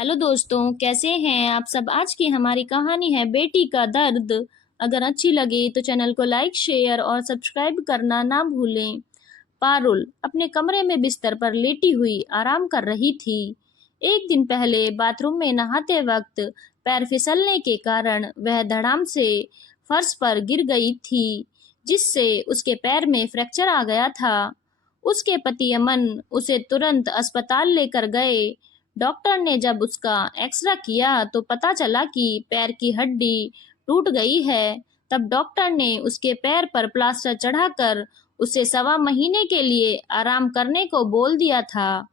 Hello दोस्तों, कैसे हैं आप सब। आज की हमारी कहानी है बेटी का दर्द। अगर अच्छी लगे तो चैनल को लाइक शेयर और सब्सक्राइब करना ना भूलें। पारुल अपने कमरे में बिस्तर पर लेटी हुई आराम कर रही थी। एक दिन पहले बाथरूम में नहाते वक्त पैर फिसलने के कारण वह धड़ाम से फर्श पर गिर गई थी, जिससे उसके पैर में फ्रैक्चर आ गया था। उसके पति अमन उसे तुरंत अस्पताल लेकर गए। डॉक्टर ने जब उसका एक्सरा किया तो पता चला कि पैर की हड्डी टूट गई है। तब डॉक्टर ने उसके पैर पर प्लास्टर चढ़ाकर उसे 1.25 महीने के लिए आराम करने को बोल दिया था।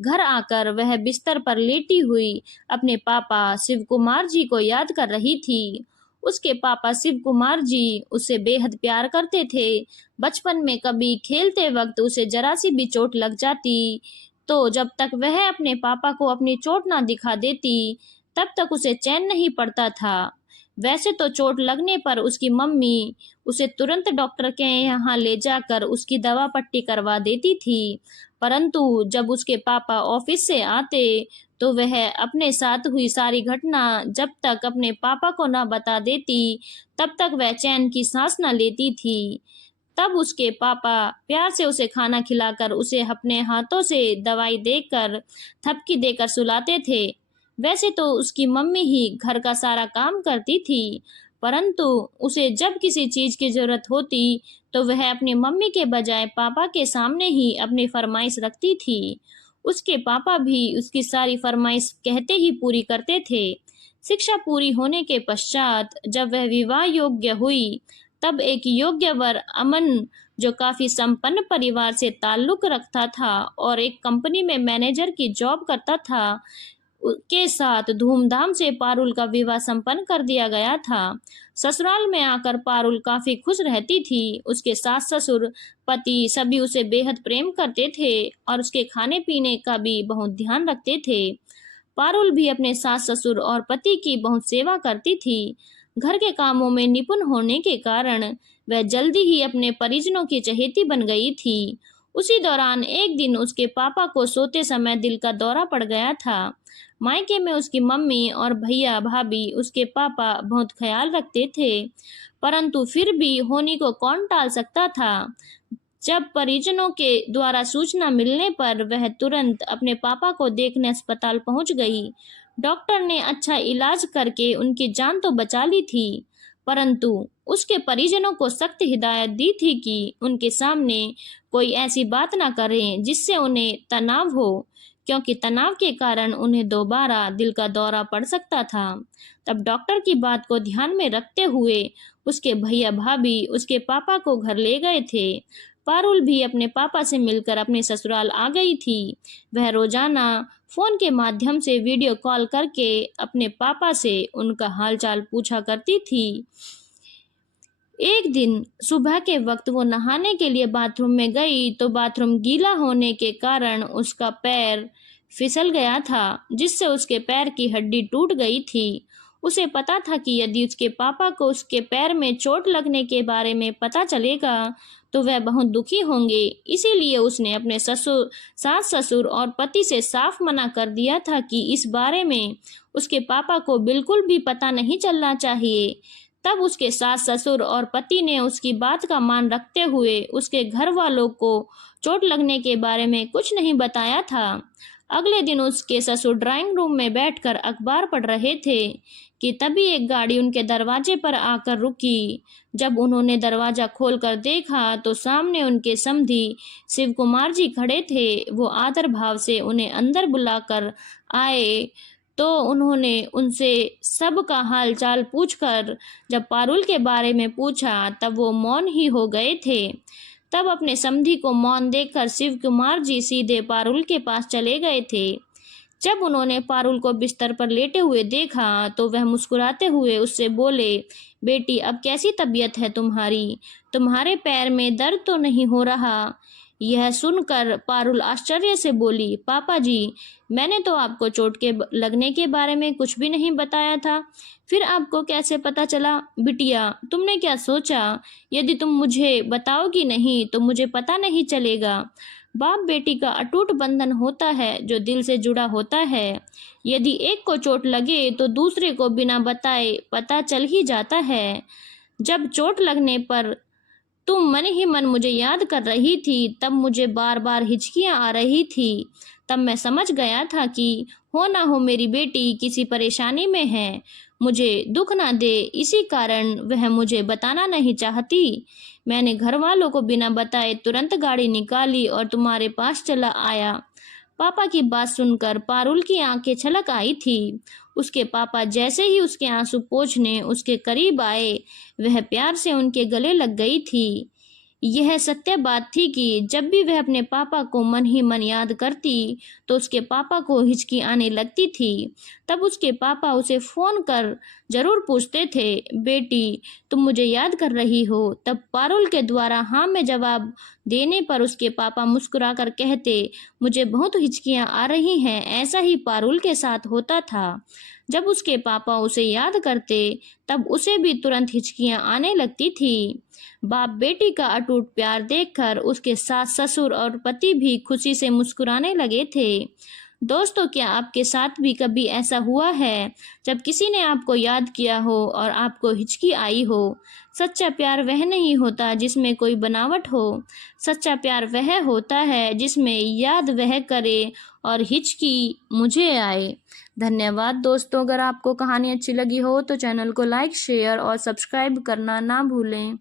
घर आकर वह बिस्तर पर लेटी हुई अपने पापा शिव कुमार जी को याद कर रही थी। उसके पापा शिव कुमार जी उसे बेहद प्यार करते थे। बचपन में कभी खेलते वक्त उसे जरा सी भी चोट लग जाती तो जब तक वह अपने पापा को अपनी चोट ना दिखा देती तब तक उसे चैन नहीं पड़ता था। वैसे तो चोट लगने पर उसकी मम्मी उसे तुरंत डॉक्टर के यहाँ ले जाकर उसकी दवा पट्टी करवा देती थी, परंतु जब उसके पापा ऑफिस से आते तो वह अपने साथ हुई सारी घटना जब तक अपने पापा को ना बता देती तब तक वह चैन की सांस न लेती थी। तब उसके पापा प्यार से उसे खाना खिलाकर उसे अपने हाथों से दवाई देकर थपकी देकर सुलाते थे। वैसे तो उसकी मम्मी ही घर का सारा काम करती थी, परंतु उसे जब किसी चीज की जरूरत होती तो वह अपनी मम्मी के बजाय पापा के सामने ही अपनी फरमाइश रखती थी। उसके पापा भी उसकी सारी फरमाइश कहते ही पूरी करते थे। शिक्षा पूरी होने के पश्चात जब वह विवाह योग्य हुई तब एक योग्य वर अमन, जो काफी संपन्न परिवार से ताल्लुक रखता था और एक कंपनी में मैनेजर की जॉब करता था, के साथ धूमधाम से पारुल का विवाह संपन्न कर दिया गया था। ससुराल में आकर पारुल काफी खुश रहती थी। उसके सास ससुर पति सभी उसे बेहद प्रेम करते थे और उसके खाने पीने का भी बहुत ध्यान रखते थे। पारुल भी अपने सास ससुर और पति की बहुत सेवा करती थी। घर के कामों में निपुण होने के कारण वह जल्दी ही अपने परिजनों की चहेती बन गई थी। उसी दौरान एक दिन उसके पापा को सोते समय दिल का दौरा पड़ गया था। मायके में उसकी मम्मी और भैया भाभी उसके पापा बहुत ख्याल रखते थे, परंतु फिर भी होनी को कौन टाल सकता था। जब परिजनों के द्वारा सूचना मिलने पर वह तुरंत अपने पापा को देखने अस्पताल पहुंच गई। डॉक्टर ने अच्छा इलाज करके उनकी जान तो बचा ली थी, परंतु उसके परिजनों को सख्त हिदायत दी थी कि उनके सामने कोई ऐसी बात ना करें जिससे उन्हें तनाव हो, क्योंकि तनाव के कारण उन्हें दोबारा दिल का दौरा पड़ सकता था। तब डॉक्टर की बात को ध्यान में रखते हुए उसके भैया भाभी उसके पापा को घर ले गए थे। पारुल भी अपने पापा से मिलकर अपने ससुराल आ गई थी। वह रोजाना फोन के माध्यम से वीडियो कॉल करके अपने पापा से उनका हालचाल पूछा करती थी। एक दिन सुबह के वक्त वो नहाने के लिए बाथरूम में गई तो बाथरूम गीला होने के कारण उसका पैर फिसल गया था, जिससे उसके पैर की हड्डी टूट गई थी। उसे पता था कि यदि उसके पापा को उसके पैर में चोट लगने के बारे में पता चलेगा तो वह बहुत दुखी होंगे। इसीलिए उसने अपने ससुर, सास ससुर और पति से साफ मना कर दिया था कि इस बारे में उसके पापा को बिल्कुल भी पता नहीं चलना चाहिए। तब उसके सास ससुर और पति ने उसकी बात का मान रखते हुए उसके घर वालों को चोट लगने के बारे में कुछ नहीं बताया था। अगले दिन उसके ससुर ड्राइंग रूम में बैठकर अखबार पढ़ रहे थे कि तभी एक गाड़ी उनके दरवाजे पर आकर रुकी। जब उन्होंने दरवाजा खोलकर देखा तो सामने उनके समधी शिव कुमार जी खड़े थे। वो आदर भाव से उन्हें अंदर बुलाकर आए तो उन्होंने उनसे सबका हाल चाल पूछकर जब पारुल के बारे में पूछा तब वो मौन ही हो गए थे। तब अपने समधी को मौन देखकर शिव कुमार जी सीधे पारुल के पास चले गए थे। जब उन्होंने पारुल को बिस्तर पर लेटे हुए देखा तो वह मुस्कुराते हुए उससे बोले, बेटी अब कैसी तबीयत है तुम्हारी? तुम्हारे पैर में दर्द तो नहीं हो रहा? यह सुनकर पारुल आश्चर्य से बोली, पापा जी, मैंने तो आपको चोट के लगने के बारे में कुछ भी नहीं बताया था, फिर आपको कैसे पता चला? बिटिया, तुमने क्या सोचा? यदि तुम मुझे बताओगी नहीं तो मुझे पता नहीं चलेगा। बाप बेटी का अटूट बंधन होता है जो दिल से जुड़ा होता है। यदि एक को चोट लगे तो दूसरे को बिना बताए पता चल ही जाता है। जब चोट लगने पर तुम मन ही मन मुझे याद कर रही थी, तब मुझे बार बार हिचकियां आ रही थी। तब मैं समझ गया था कि हो ना हो मेरी बेटी किसी परेशानी में है, मुझे दुख ना दे, इसी कारण वह मुझे बताना नहीं चाहती। मैंने घर वालों को बिना बताए तुरंत गाड़ी निकाली और तुम्हारे पास चला आया। पापा की बात सुनकर पारुल की आंखें छलक आई थी। उसके पापा जैसे ही उसके आंसू पोंछने उसके करीब आए, वह प्यार से उनके गले लग गई थी। यह सत्य बात थी कि जब भी वह अपने पापा को मन ही मन याद करती तो उसके पापा को हिचकी आने लगती थी। तब उसके पापा उसे फोन कर जरूर पूछते थे, बेटी तुम मुझे याद कर रही हो? तब पारुल के द्वारा हाँ में जवाब देने पर उसके पापा मुस्कुराकर कहते, मुझे बहुत हिचकियां आ रही हैं। ऐसा ही पारुल के साथ होता था। जब उसके पापा उसे याद करते तब उसे भी तुरंत हिचकियां आने लगती थी। बाप बेटी का अटूट प्यार देखकर उसके सास ससुर और पति भी खुशी से मुस्कुराने लगे थे। दोस्तों, क्या आपके साथ भी कभी ऐसा हुआ है जब किसी ने आपको याद किया हो और आपको हिचकी आई हो? सच्चा प्यार वह नहीं होता जिसमें कोई बनावट हो। सच्चा प्यार वह होता है जिसमें याद वह करे और हिचकी मुझे आए। धन्यवाद दोस्तों। अगर आपको कहानी अच्छी लगी हो तो चैनल को लाइक शेयर और सब्सक्राइब करना ना भूलें।